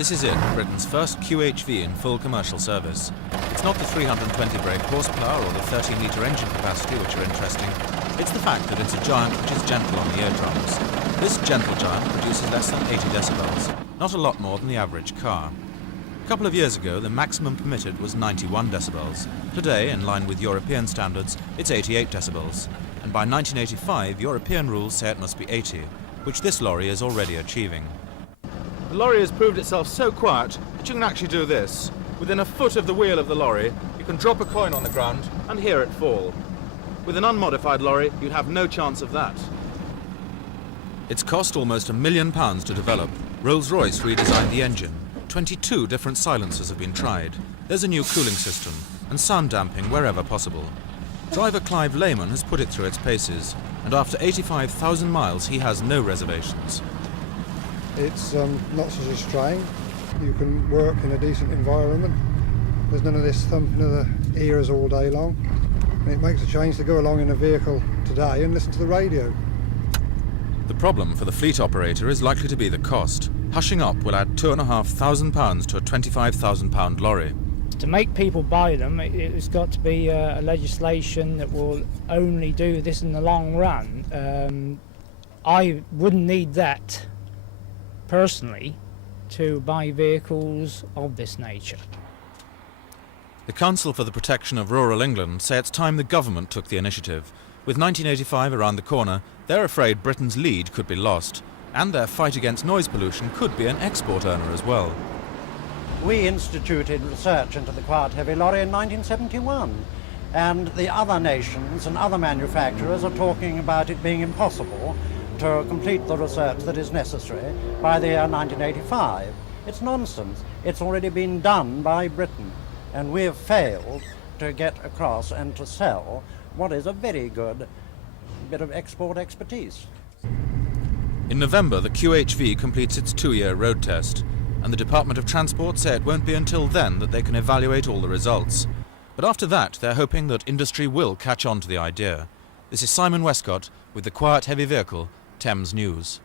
This is it, Britain's first QHV in full commercial service. It's not the 320 brake horsepower or the 30-metre engine capacity which are interesting. It's the fact that it's a giant which is gentle on the eardrums. This gentle giant produces less than 80 decibels, not a lot more than the average car. A couple of years ago, the maximum permitted was 91 decibels. Today, in line with European standards, it's 88 decibels. And by 1985, European rules say it must be 80, which this lorry is already achieving. The lorry has proved itself so quiet that you can actually do this. Within a foot of the wheel of the lorry, you can drop a coin on the ground and hear it fall. With an unmodified lorry, you'd have no chance of that. It's cost almost £1 million to develop. Rolls-Royce redesigned the engine. 22 different silencers have been tried. There's a new cooling system and sound damping wherever possible. Driver Clive Lehman has put it through its paces, and after 85,000 miles he has no reservations. It's not such a strain. You can work in a decent environment. There's none of this thumping of the ears all day long. And it makes a change to go along in a vehicle today and listen to the radio. The problem for the fleet operator is likely to be the cost. Hushing up will add £2,500 to a £25,000 lorry. To make people buy them, it's got to be a legislation that will only do this in the long run. I wouldn't need that personally to buy vehicles of this nature. The Council for the Protection of Rural England say it's time the government took the initiative. With 1985 around the corner, they're afraid Britain's lead could be lost, and their fight against noise pollution could be an export earner as well. We instituted research into the quiet heavy lorry in 1971, and the other nations and other manufacturers are talking about it being impossible to complete the research that is necessary by the year 1985. It's nonsense. It's already been done by Britain, and we have failed to get across and to sell what is a very good bit of export expertise. In November, the QHV completes its 2-year road test, and the Department of Transport say it won't be until then that they can evaluate all the results. But after that, they're hoping that industry will catch on to the idea. This is Simon Westcott with the Quiet Heavy Vehicle, Thames News.